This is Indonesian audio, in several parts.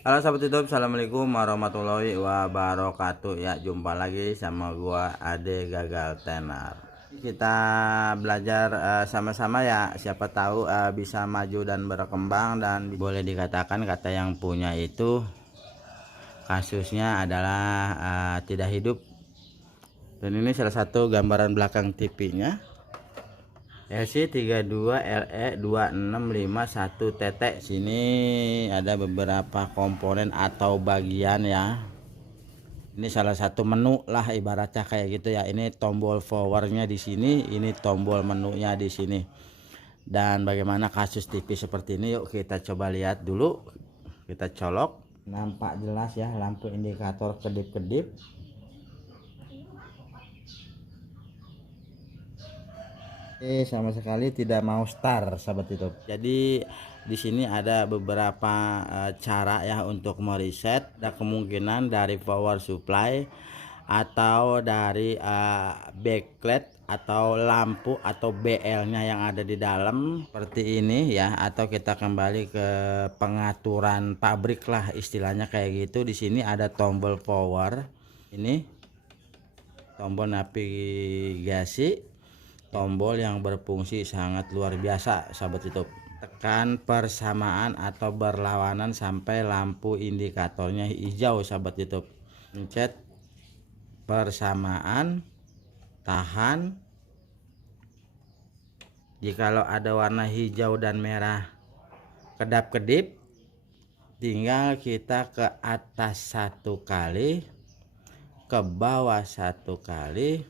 Halo sahabat YouTube, assalamualaikum warahmatullahi wabarakatuh. Ya, jumpa lagi sama gua Ade Gagal Tenar. Kita belajar sama-sama ya. Siapa tahu bisa maju dan berkembang, dan boleh dikatakan kata yang punya itu kasusnya adalah tidak hidup. Dan ini salah satu gambaran belakang TV-nya. LC32 LE2651TT. Sini ada beberapa komponen atau bagian ya. Ini salah satu menu lah ibaratnya kayak gitu ya. Ini tombol powernya di sini, ini tombol menunya di sini. Dan bagaimana kasus TV seperti ini, yuk kita coba lihat dulu. Kita colok, nampak jelas ya lampu indikator kedip-kedip. Sama sekali tidak mau start sahabat YouTube. Jadi di sini ada beberapa cara ya untuk mereset. Ada kemungkinan dari power supply atau dari backlight atau lampu atau BL-nya yang ada di dalam seperti ini ya, atau kita kembali ke pengaturan pabrik lah istilahnya kayak gitu. Di sini ada tombol power, ini tombol navigasi, tombol yang berfungsi sangat luar biasa sahabat YouTube. Tekan persamaan atau berlawanan sampai lampu indikatornya hijau sahabat YouTube. Pencet persamaan, tahan. Jikalau ada warna hijau dan merah kedap-kedip, tinggal kita ke atas satu kali, ke bawah satu kali,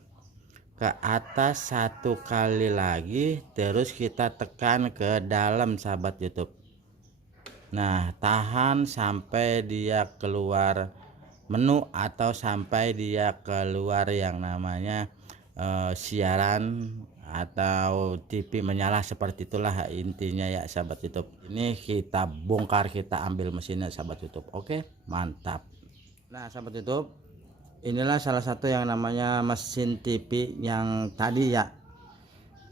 ke atas satu kali lagi, terus kita tekan ke dalam sahabat YouTube. Nah, tahan sampai dia keluar menu atau sampai dia keluar yang namanya siaran atau TV menyala, seperti itulah intinya ya sahabat YouTube. Ini kita bongkar, kita ambil mesinnya sahabat YouTube. Oke, mantap. Nah sahabat YouTube, inilah salah satu yang namanya mesin TV yang tadi ya,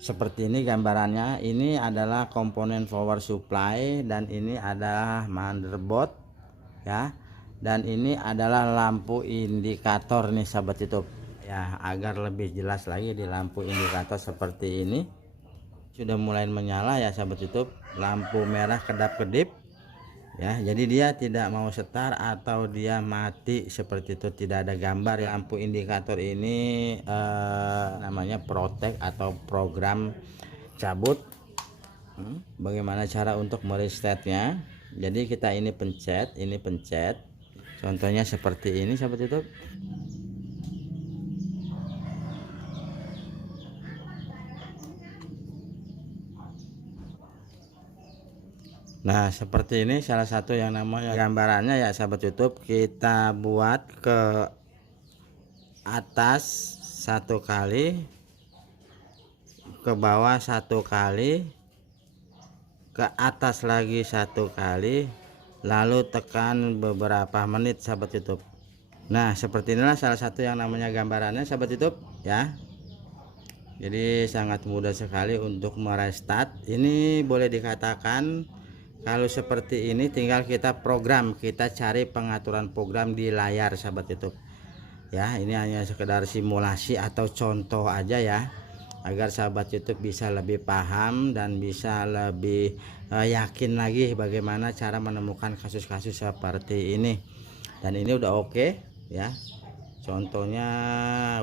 seperti ini gambarannya. Ini adalah komponen power supply, dan ini adalah motherboard ya, dan ini adalah lampu indikator nih sahabat YouTube ya. Agar lebih jelas lagi, di lampu indikator seperti ini sudah mulai menyala ya sahabat YouTube. Lampu merah kedap-kedip ya, jadi dia tidak mau start atau dia mati seperti itu, tidak ada gambar. Lampu indikator ini namanya protect atau program cabut. Bagaimana cara untuk meresetnya? Jadi kita ini pencet, contohnya seperti ini sahabat YouTube. Nah seperti ini salah satu yang namanya gambarannya ya sahabat YouTube. Kita buat ke atas satu kali, ke bawah satu kali, ke atas lagi satu kali, lalu tekan beberapa menit sahabat YouTube. Nah seperti inilah salah satu yang namanya gambarannya sahabat YouTube ya. Jadi sangat mudah sekali untuk merestart. Ini boleh dikatakan kalau seperti ini tinggal kita program, kita cari pengaturan program di layar sahabat YouTube ya. Ini hanya sekedar simulasi atau contoh aja ya, agar sahabat YouTube bisa lebih paham dan bisa lebih yakin lagi bagaimana cara menemukan kasus-kasus seperti ini. Dan ini udah oke ya, contohnya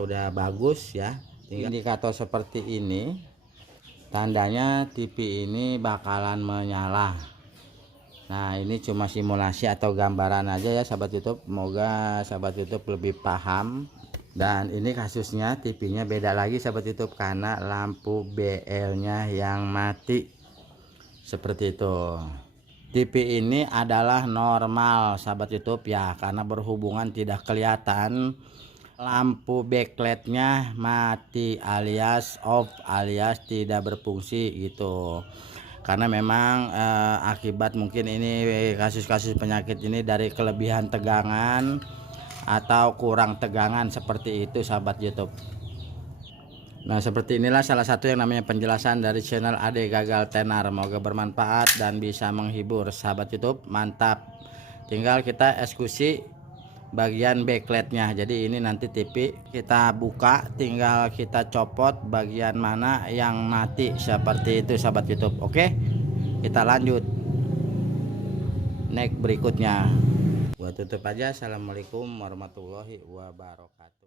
udah bagus ya. Tinggal indikator seperti ini, tandanya TV ini bakalan menyala. Nah ini cuma simulasi atau gambaran aja ya sahabat YouTube. Semoga sahabat YouTube lebih paham. Dan ini kasusnya TV-nya beda lagi sahabat YouTube, karena lampu BL-nya yang mati seperti itu. TV ini adalah normal sahabat YouTube ya, karena berhubungan tidak kelihatan lampu backlightnya mati alias off alias tidak berfungsi gitu. Karena memang akibat mungkin ini kasus-kasus penyakit ini dari kelebihan tegangan atau kurang tegangan, seperti itu sahabat YouTube. Nah seperti inilah salah satu yang namanya penjelasan dari channel Ade Gagal Tenar. Semoga bermanfaat dan bisa menghibur sahabat YouTube. Mantap. tinggal kita eksekusi bagian backlightnya. Jadi ini nanti TV kita buka, tinggal kita copot bagian mana yang mati, seperti itu sahabat YouTube. Oke, kita lanjut next berikutnya. Gua tutup aja. Assalamualaikum warahmatullahi wabarakatuh.